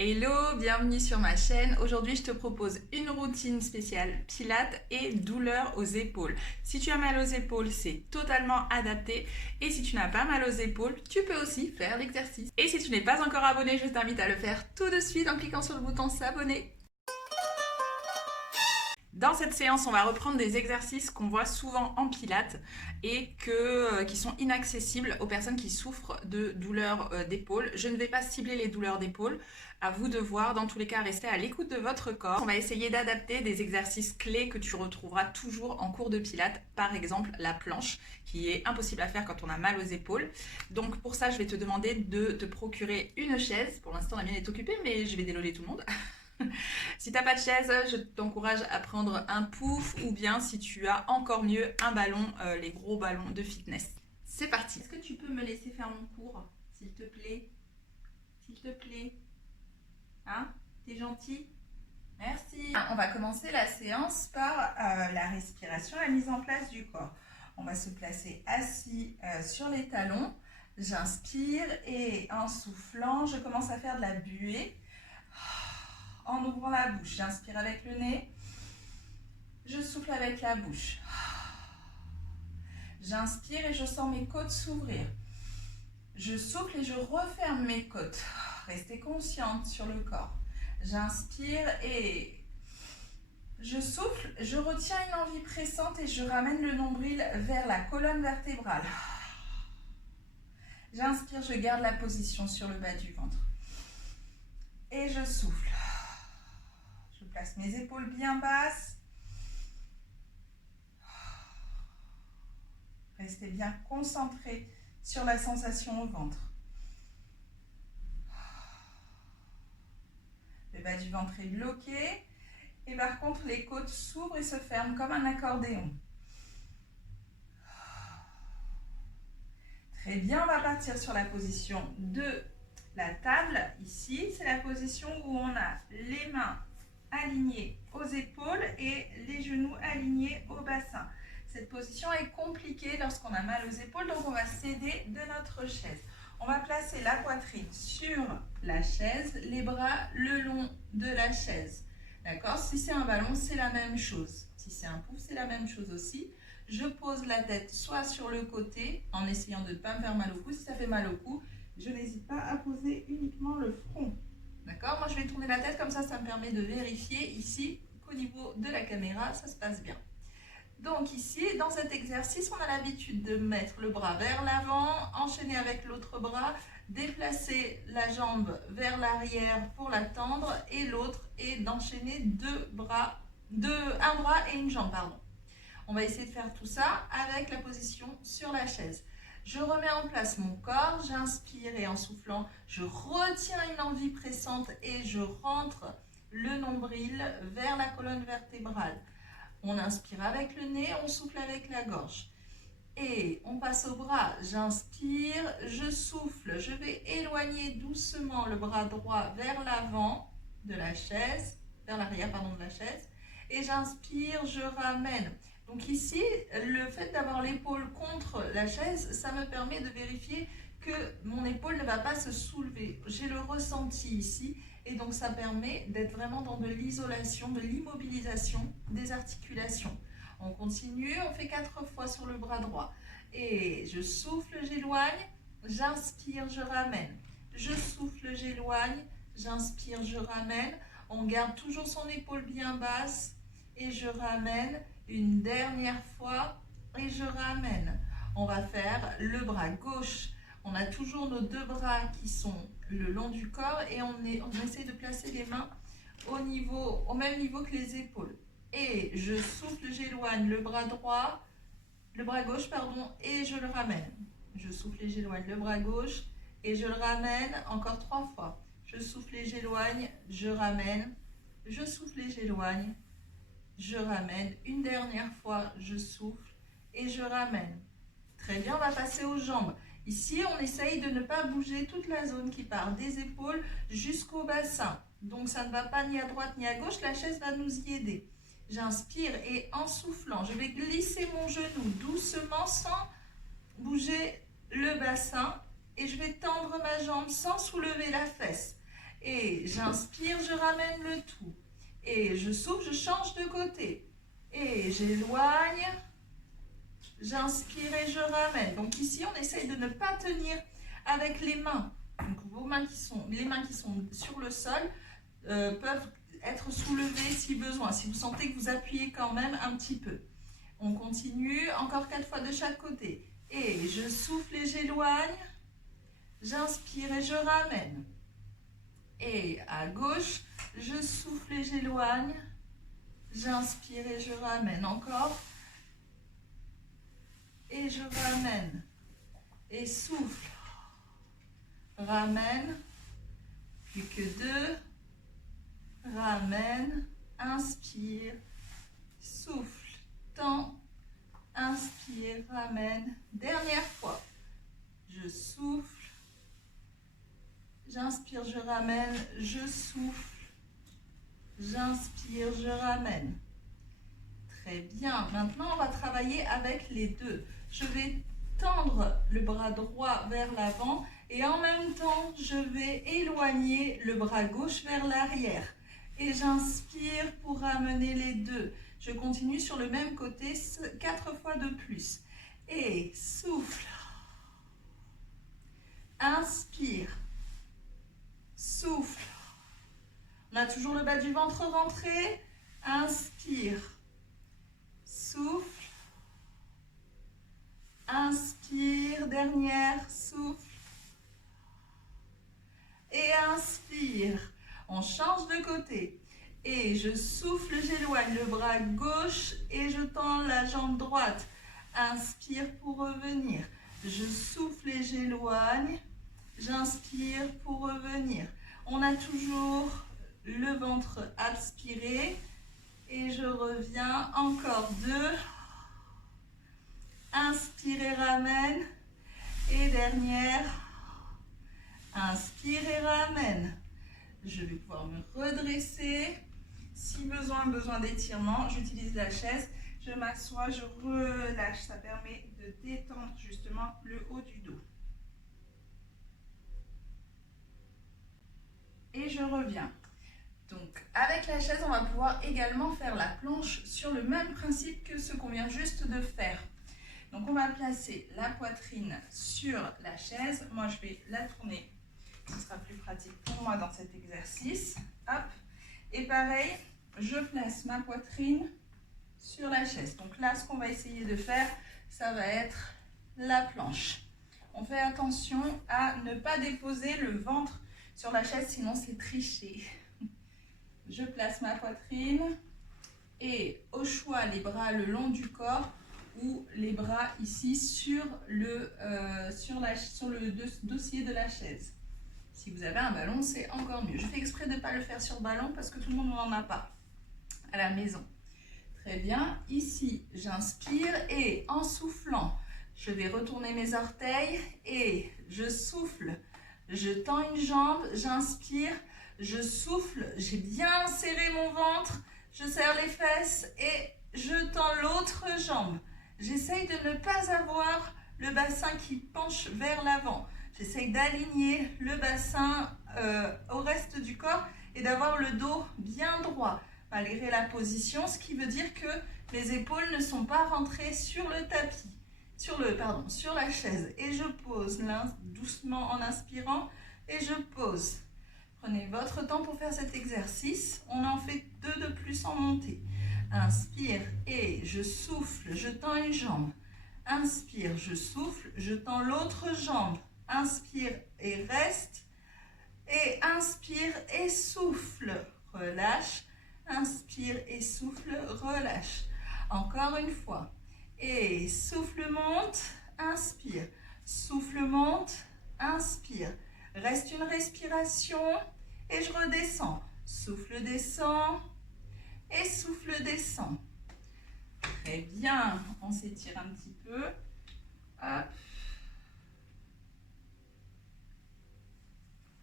Hello, bienvenue sur ma chaîne. Aujourd'hui, je te propose une routine spéciale pilates et douleur aux épaules. Si tu as mal aux épaules, c'est totalement adapté. Et si tu n'as pas mal aux épaules, tu peux aussi faire l'exercice. Et si tu n'es pas encore abonné, je t'invite à le faire tout de suite en cliquant sur le bouton s'abonner. Dans cette séance, on va reprendre des exercices qu'on voit souvent en pilates et qui sont inaccessibles aux personnes qui souffrent de douleurs d'épaule. Je ne vais pas cibler les douleurs d'épaule. À vous de voir. Dans tous les cas, restez à l'écoute de votre corps. On va essayer d'adapter des exercices clés que tu retrouveras toujours en cours de pilates. Par exemple, la planche, qui est impossible à faire quand on a mal aux épaules. Donc pour ça, je vais te demander de te procurer une chaise. Pour l'instant, la mienne est occupée, mais je vais déloger tout le monde. Si t'as pas de chaise, je t'encourage à prendre un pouf ou bien si tu as encore mieux un ballon, les gros ballons de fitness. C'est parti. Est-ce que tu peux me laisser faire mon cours, s'il te plaît? S'il te plaît. Hein? T'es gentil? Merci. On va commencer la séance par la respiration, la mise en place du corps. On va se placer assis sur les talons. J'inspire et en soufflant, je commence à faire de la buée. En ouvrant la bouche, j'inspire avec le nez, je souffle avec la bouche. J'inspire et je sens mes côtes s'ouvrir. Je souffle et je referme mes côtes. Restez consciente sur le corps. J'inspire et je souffle, je retiens une envie pressante et je ramène le nombril vers la colonne vertébrale. J'inspire, je garde la position sur le bas du ventre. Et je souffle. Je place mes épaules bien basses. Restez bien concentré sur la sensation au ventre. Le bas du ventre est bloqué. Et par contre, les côtes s'ouvrent et se ferment comme un accordéon. Très bien, on va partir sur la position de la table. Ici, c'est la position où on a les mains alignées aux épaules et les genoux alignés au bassin. Cette position est compliquée lorsqu'on a mal aux épaules, donc on va s'aider de notre chaise. On va placer la poitrine sur la chaise, les bras le long de la chaise. D'accord? Si c'est un ballon, c'est la même chose. Si c'est un pouf, c'est la même chose aussi. Je pose la tête soit sur le côté, en essayant de ne pas me faire mal au cou. Si ça fait mal au cou, je n'hésite pas à poser uniquement le front. D'accord? Moi, je vais tourner la tête comme ça me permet de vérifier ici qu'au niveau de la caméra, ça se passe bien. Donc ici, dans cet exercice, on a l'habitude de mettre le bras vers l'avant, enchaîner avec l'autre bras, déplacer la jambe vers l'arrière pour la tendre et l'autre et d'enchaîner un bras et une jambe, pardon. On va essayer de faire tout ça avec la position sur la chaise. Je remets en place mon corps, j'inspire et en soufflant, je retiens une envie pressante et je rentre le nombril vers la colonne vertébrale. On inspire avec le nez, on souffle avec la gorge. Et on passe au bras. J'inspire, je souffle. Je vais éloigner doucement le bras droit vers l'avant de la chaise, vers l'arrière, pardon, de la chaise. Et j'inspire, je ramène. Donc ici, le fait d'avoir l'épaule contre la chaise, ça me permet de vérifier que mon épaule ne va pas se soulever. J'ai le ressenti ici. Et donc, ça permet d'être vraiment dans de l'isolation, de l'immobilisation des articulations. On continue, on fait 4 fois sur le bras droit. Et je souffle, j'éloigne, j'inspire, je ramène. Je souffle, j'éloigne, j'inspire, je ramène. On garde toujours son épaule bien basse et je ramène une dernière fois et je ramène. On va faire le bras gauche. On a toujours nos deux bras qui sont le long du corps et on essaie de placer les mains au même niveau que les épaules. Et je souffle, j'éloigne le bras gauche, pardon, et je le ramène. Je souffle et j'éloigne le bras gauche et je le ramène encore 3 fois. Je souffle et j'éloigne, je ramène. Je souffle et j'éloigne, je ramène. Une dernière fois, je souffle et je ramène. Très bien, on va passer aux jambes. Ici, on essaye de ne pas bouger toute la zone qui part des épaules jusqu'au bassin. Donc, ça ne va pas ni à droite ni à gauche. La chaise va nous y aider. J'inspire et en soufflant, je vais glisser mon genou doucement sans bouger le bassin. Et je vais tendre ma jambe sans soulever la fesse. Et j'inspire, je ramène le tout. Et je souffle, je change de côté. Et j'éloigne. J'inspire et je ramène. Donc ici, on essaye de ne pas tenir avec les mains. Donc les mains qui sont sur le sol peuvent être soulevées si besoin. Si vous sentez que vous appuyez quand même un petit peu. On continue, encore 4 fois de chaque côté. Et je souffle et j'éloigne. J'inspire et je ramène. Et à gauche, je souffle et j'éloigne. J'inspire et je ramène. Encore. Et je ramène. Et souffle. Ramène. Plus que 2. Ramène. Inspire. Souffle. Tends. Inspire. Ramène. Dernière fois. Je souffle. J'inspire, je ramène. Je souffle. J'inspire, je ramène. Très bien. Maintenant, on va travailler avec les deux. Je vais tendre le bras droit vers l'avant et en même temps, je vais éloigner le bras gauche vers l'arrière. Et j'inspire pour ramener les deux. Je continue sur le même côté 4 fois de plus. Et souffle. Inspire. Souffle. On a toujours le bas du ventre rentré. Inspire. Souffle. Inspire. Dernière. Souffle. Et inspire. On change de côté. Et je souffle, j'éloigne le bras gauche et je tends la jambe droite. Inspire pour revenir. Je souffle et j'éloigne. J'inspire pour revenir. On a toujours le ventre aspiré. Et je reviens. Encore 2. Inspire et ramène. Et dernière. Inspire et ramène. Je vais pouvoir me redresser. Si besoin d'étirement, j'utilise la chaise. Je m'assois, je relâche. Ça permet de détendre justement le haut du dos. Et je reviens. Donc, avec la chaise, on va pouvoir également faire la planche sur le même principe que ce qu'on vient juste de faire. Donc, on va placer la poitrine sur la chaise. Moi, je vais la tourner. Ce sera plus pratique pour moi dans cet exercice. Hop. Et pareil, je place ma poitrine sur la chaise. Donc là, ce qu'on va essayer de faire, ça va être la planche. On fait attention à ne pas déposer le ventre sur la chaise, sinon c'est tricher. Je place ma poitrine et au choix, les bras le long du corps ou les bras ici sur le dossier de la chaise. Si vous avez un ballon, c'est encore mieux. Je fais exprès de ne pas le faire sur ballon parce que tout le monde n'en a pas à la maison. Très bien. Ici, j'inspire et en soufflant, je vais retourner mes orteils et je souffle. Je tends une jambe, j'inspire, je souffle, j'ai bien serré mon ventre, je serre les fesses et je tends l'autre jambe. J'essaye de ne pas avoir le bassin qui penche vers l'avant. J'essaye d'aligner le bassin au reste du corps et d'avoir le dos bien droit, malgré la position, ce qui veut dire que les épaules ne sont pas rentrées sur le tapis, sur la chaise. Et je pose doucement en inspirant et je pose. Prenez votre temps pour faire cet exercice. On en fait 2 de plus en montée. Inspire et je souffle, je tends une jambe. Inspire, je souffle, je tends l'autre jambe. Inspire et reste. Et inspire et souffle. Relâche. Inspire et souffle, relâche. Encore une fois. Et souffle, monte, inspire. Souffle, monte, inspire. Reste une respiration et je redescends. Souffle, descend et souffle, descend. Très bien. On s'étire un petit peu. Hop.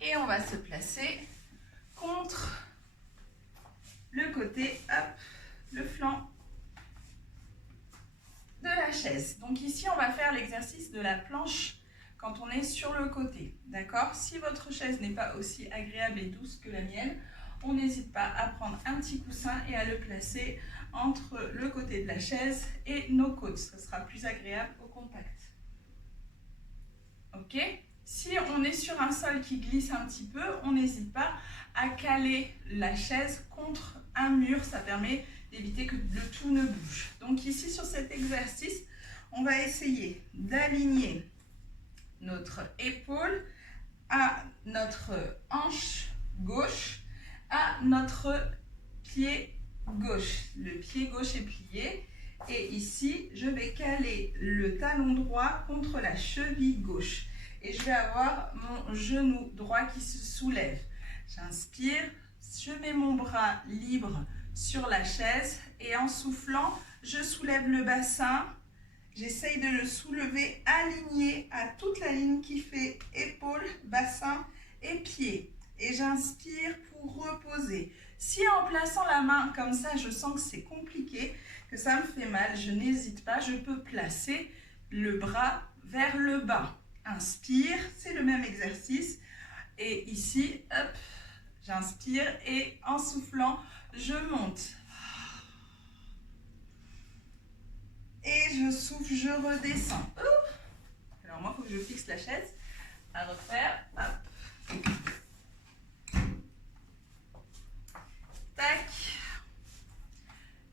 Et on va se placer contre le côté, hop, le flanc de la chaise. Donc ici, on va faire l'exercice de la planche quand on est sur le côté. D'accord? Si votre chaise n'est pas aussi agréable et douce que la mienne, on n'hésite pas à prendre un petit coussin et à le placer entre le côté de la chaise et nos côtes. Ce sera plus agréable au contact. Ok? Si on est sur un sol qui glisse un petit peu, on n'hésite pas à caler la chaise contre un mur. Ça permet d'éviter que le tout ne bouge. Donc ici, sur cet exercice, on va essayer d'aligner notre épaule à notre hanche gauche, à notre pied gauche. Le pied gauche est plié et ici, je vais caler le talon droit contre la cheville gauche. Et je vais avoir mon genou droit qui se soulève. J'inspire, je mets mon bras libre sur la chaise et en soufflant, je soulève le bassin. J'essaye de le soulever aligné à toute la ligne qui fait épaule, bassin et pied. Et j'inspire pour reposer. Si en plaçant la main comme ça, je sens que c'est compliqué, que ça me fait mal, je n'hésite pas, je peux placer le bras vers le bas. Inspire, c'est le même exercice. Et ici, hop, j'inspire et en soufflant, je monte. Et je souffle, je redescends. Alors moi, il faut que je fixe la chaise. À refaire. Hop. Tac.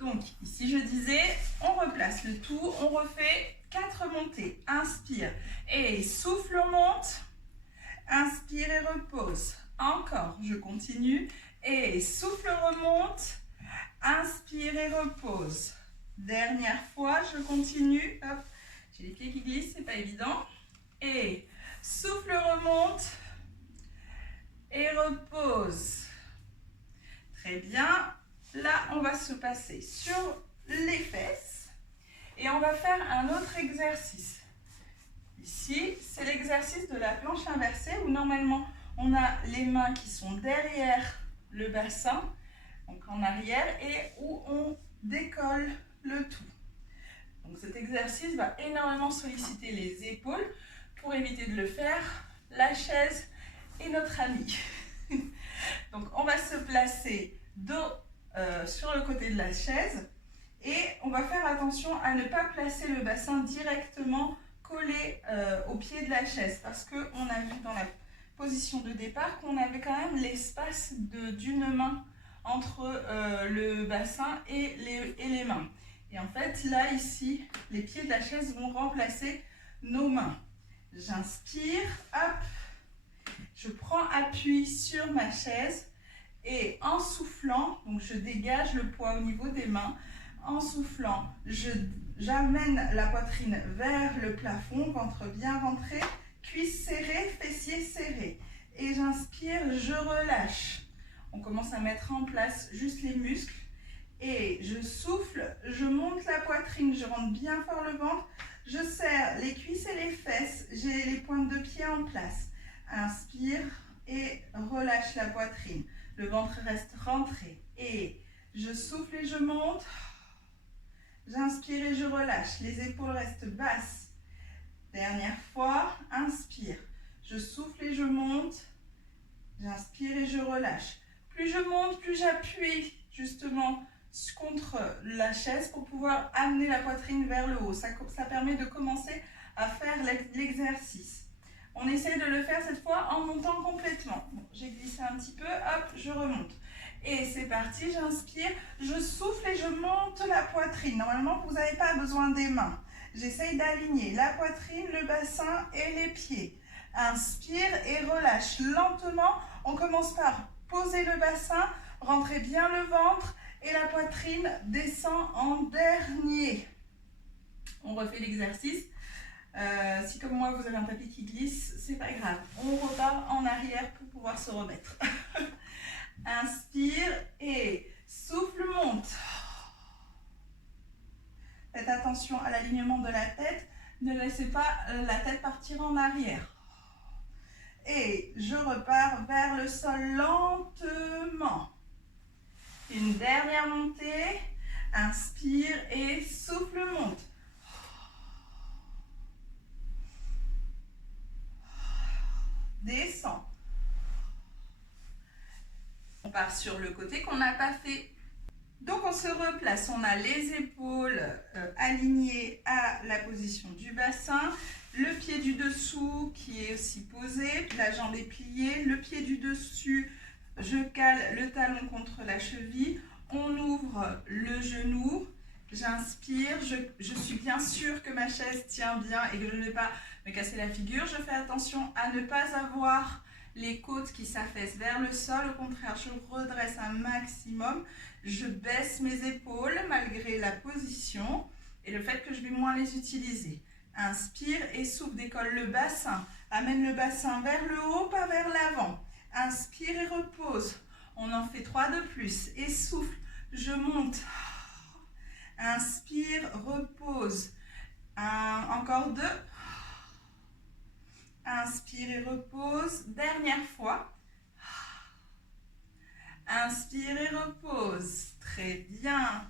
Donc, ici, je disais, on replace le tout. On refait 4 montées. Inspire. Et souffle, on monte. Inspire et repose. Encore, je continue. Et souffle, remonte. Inspire et repose. Dernière fois, je continue. Hop, j'ai les pieds qui glissent, c'est pas évident. Et souffle, remonte. Et repose. Très bien. Là, on va se passer sur les fesses. Et on va faire un autre exercice. Ici, c'est l'exercice de la planche inversée où normalement, on a les mains qui sont derrière le bassin, donc en arrière, et où on décolle le tout. Donc cet exercice va énormément solliciter les épaules. Pour éviter de le faire, la chaise est notre amie. Donc on va se placer dos sur le côté de la chaise et on va faire attention à ne pas placer le bassin directement collé au pied de la chaise parce qu'on a vu dans la position de départ qu'on avait quand même l'espace d'une main entre le bassin et les mains. Et en fait, là, ici, les pieds de la chaise vont remplacer nos mains. J'inspire, hop, je prends appui sur ma chaise et en soufflant, donc je dégage le poids au niveau des mains. En soufflant, j'amène la poitrine vers le plafond, ventre bien rentré, cuisses serrées, fessiers serrés. Et j'inspire, je relâche. On commence à mettre en place juste les muscles. Et je souffle, je monte la poitrine, je rentre bien fort le ventre, je serre les cuisses et les fesses, j'ai les pointes de pied en place. Inspire et relâche la poitrine. Le ventre reste rentré. Et je souffle et je monte. J'inspire et je relâche. Les épaules restent basses. Dernière fois, inspire. Je souffle et je monte. J'inspire et je relâche. Plus je monte, plus j'appuie justement contre la chaise pour pouvoir amener la poitrine vers le haut. Ça permet de commencer à faire l'exercice. On essaie de le faire cette fois en montant complètement. Bon, j'ai glissé un petit peu, hop, je remonte. Et c'est parti, j'inspire, je souffle et je monte la poitrine. Normalement, vous n'avez pas besoin des mains. J'essaye d'aligner la poitrine, le bassin et les pieds. Inspire et relâche lentement. On commence par poser le bassin, rentrer bien le ventre et la poitrine descend en dernier. On refait l'exercice. Si comme moi vous avez un tapis qui glisse, c'est pas grave. On repart en arrière pour pouvoir se remettre. Inspire et souffle, monte. Faites attention à l'alignement de la tête. Ne laissez pas la tête partir en arrière. Et je repars vers le sol lentement. Une dernière montée. Inspire et souffle, monte. descend. On part sur le côté qu'on n'a pas fait. Donc on se replace, on a les épaules alignées à la position du bassin, le pied du dessous qui est aussi posé, la jambe est pliée, le pied du dessus, je cale le talon contre la cheville, on ouvre le genou, j'inspire, je suis bien sûre que ma chaise tient bien et que je ne vais pas me casser la figure, je fais attention à ne pas avoir les côtes qui s'affaissent vers le sol, au contraire, je redresse un maximum, je baisse mes épaules malgré la position et le fait que je vais moins les utiliser. Inspire et souffle, décolle le bassin, amène le bassin vers le haut, pas vers l'avant. Inspire et repose, on en fait 3 de plus et souffle, je monte. Inspire, repose, encore 2. Inspire et repose. Dernière fois. Inspire et repose. Très bien.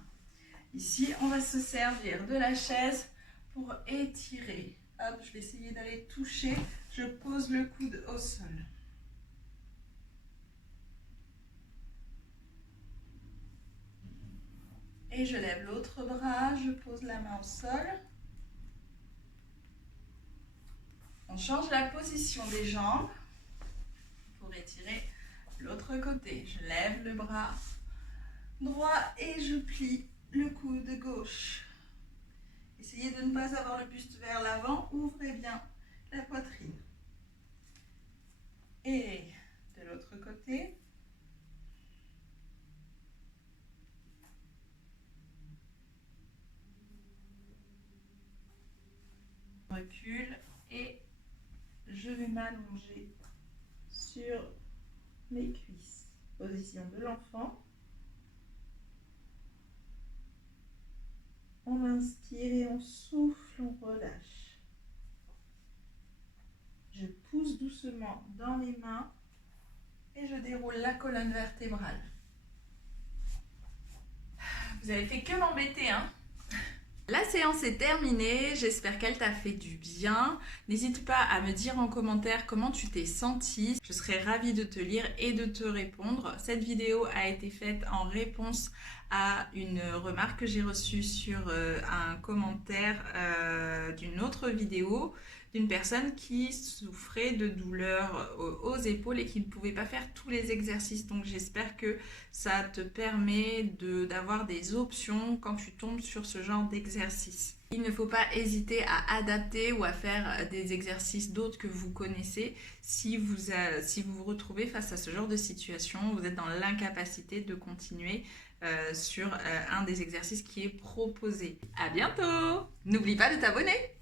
Ici, on va se servir de la chaise pour étirer. Hop, je vais essayer d'aller toucher. Je pose le coude au sol. Et je lève l'autre bras. Je pose la main au sol. On change la position des jambes pour étirer l'autre côté. Je lève le bras droit et je plie le coude gauche. Essayez de ne pas avoir le buste vers l'avant. Ouvrez bien la poitrine. Et de l'autre côté. Recule et je vais m'allonger sur mes cuisses. Position de l'enfant. On inspire et on souffle, on relâche. Je pousse doucement dans les mains et je déroule la colonne vertébrale. Vous avez fait que m'embêter, hein? La séance est terminée, j'espère qu'elle t'a fait du bien. N'hésite pas à me dire en commentaire comment tu t'es sentie. Je serai ravie de te lire et de te répondre. Cette vidéo a été faite en réponse à une remarque que j'ai reçue sur un commentaire d'une autre vidéo d'une personne qui souffrait de douleurs aux épaules et qui ne pouvait pas faire tous les exercices. Donc j'espère que ça te permet d'avoir des options quand tu tombes sur ce genre d'exercice. Il ne faut pas hésiter à adapter ou à faire des exercices d'autres que vous connaissez si vous vous retrouvez face à ce genre de situation, vous êtes dans l'incapacité de continuer sur un des exercices qui est proposé. À bientôt! N'oublie pas de t'abonner!